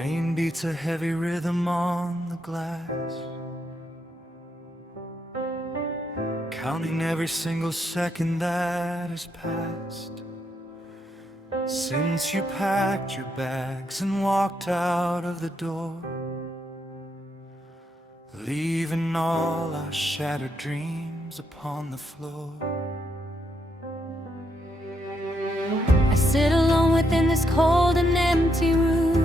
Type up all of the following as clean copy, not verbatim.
Rain beats a heavy rhythm on the glass, counting every single second that has passed since you packed your bags and walked out of the door, leaving all our shattered dreams upon the floor. I sit alone within this cold and empty room,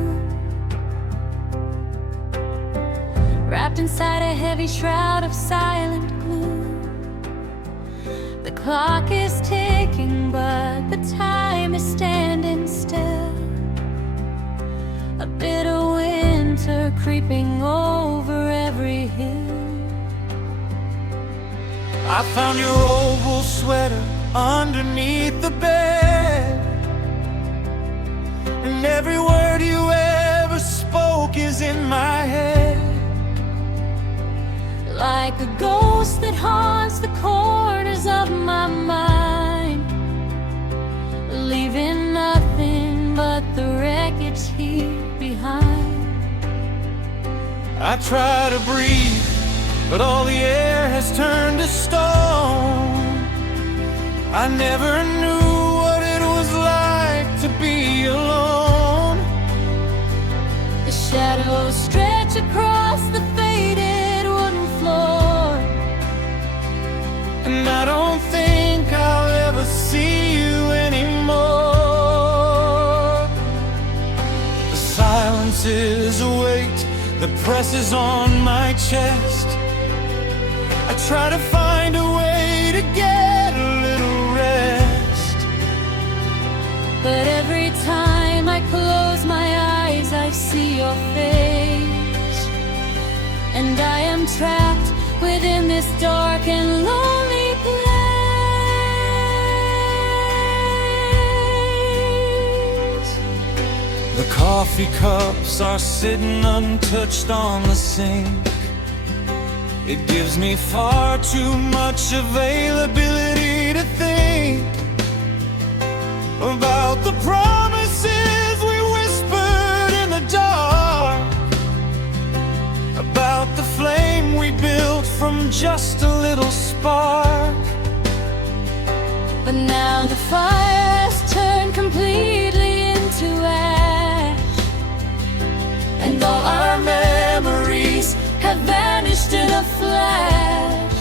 wrapped inside a heavy shroud of silent gloom. The clock is ticking, but the time is standing still. A bitter winter creeping over every hill. I found your old wool sweater underneath the bed, and every word you ever spoke is in my head, like a ghost that haunts the corners of my mind, leaving nothing but the wreckage here behind. I try to breathe, but all the air has turned to stone. I never knew what it was like to be alone. The shadows stretch across the faded wooden floor, and I don't think I'll ever see you anymore. The silence is a weight that presses on my chest. I try to find a way to get a little rest, but every time I close my eyes I see your face, and I am trapped within this dark and lonely place. The coffee cups are sitting untouched on the sink. It gives me far too much availability to think about the promises we whispered in the dark, about the flame we built from just a little spark. But now the fire has turned completely into ash, and all our memories have vanished in a flash.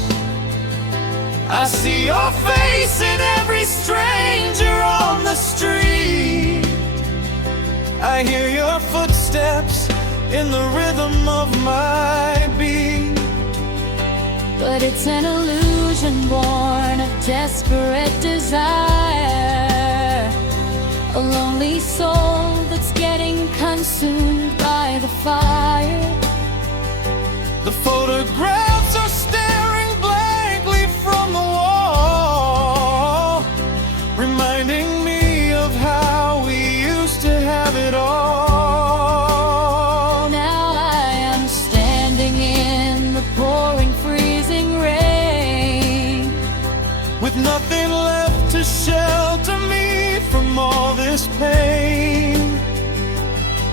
I see your face in every stranger on the street. I hear your footsteps in the rhythm of my beat. But it's an illusion born of desperate desire, a lonely soul that's getting consumed by the fire. The photographs are staring blankly from the wall, reminding me of how we used to have it all. Now I am standing in the pouring, freezing rain, with nothing left to shelter me from all this pain.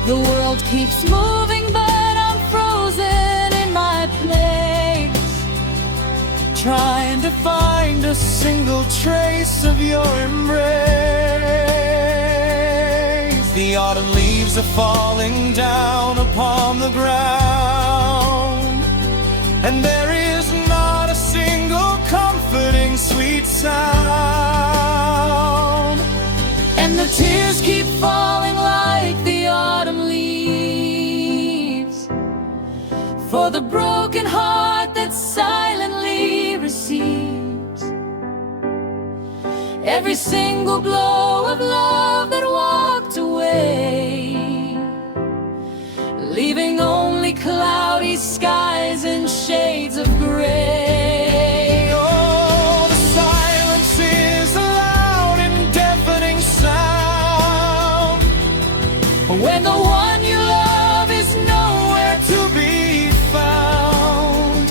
The world keeps moving, but I'm frozen in my place, trying to find a single trace of your embrace. The autumn leaves are falling down upon the ground, and there is not a single comforting sweet sound. and the tears keep falling like the autumn leaves, for the broken heart that silently receives every single blow of love that walked away, leaving only cloudy skies and shades of gray. Oh, the silence is a loud and deafening sound When the one you love is nowhere to be found.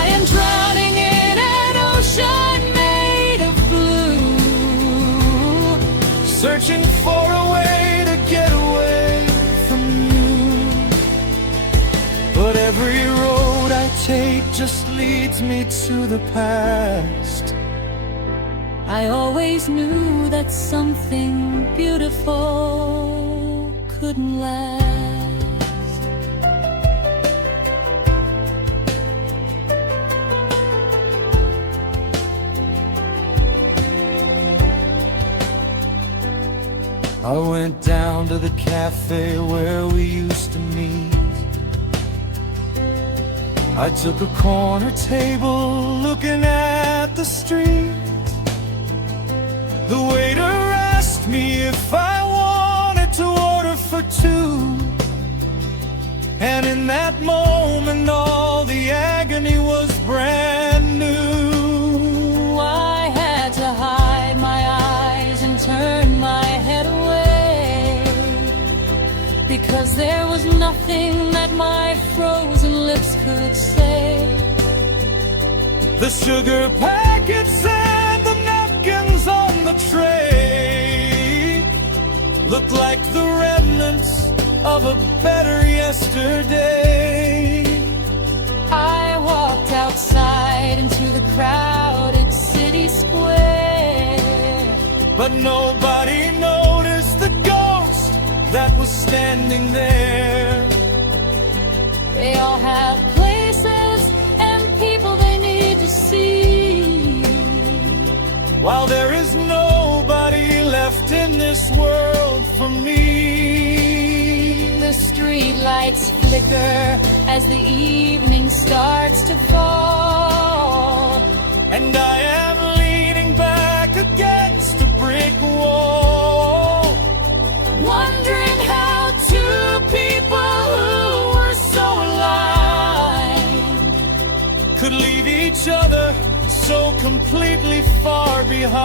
I am drowning in an ocean made of blue, Searching for a way to get away from take just leads me to the past. I always knew that something beautiful couldn't last. I went down to the cafe where we used to meet. I took a corner table looking at the street. The waiter asked me if I wanted to order for two, and in that moment all the agony was brand new. I had to hide my eyes and turn my head away, because there was nothing that my frozen lips could say. The sugar packets and the napkins on the tray looked like the remnants of a better yesterday. I walked outside into the crowded city square, but nobody noticed the ghost that was standing there. they all have places and people they need to see, while there is nobody left in this world for me. the street lights flicker as the evening starts to fall, And I am leaning back against a brick wall, wondering how two people who were so alive could leave each other so completely far behind.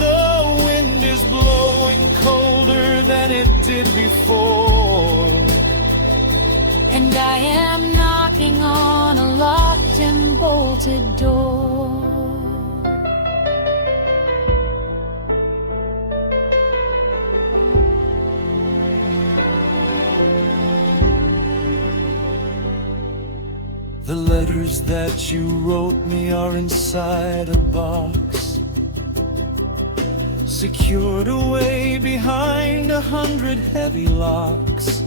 The wind is blowing colder than it did before, and I am knocking on a locked and bolted door. the letters that you wrote me are inside a box, secured away behind 100 heavy locks.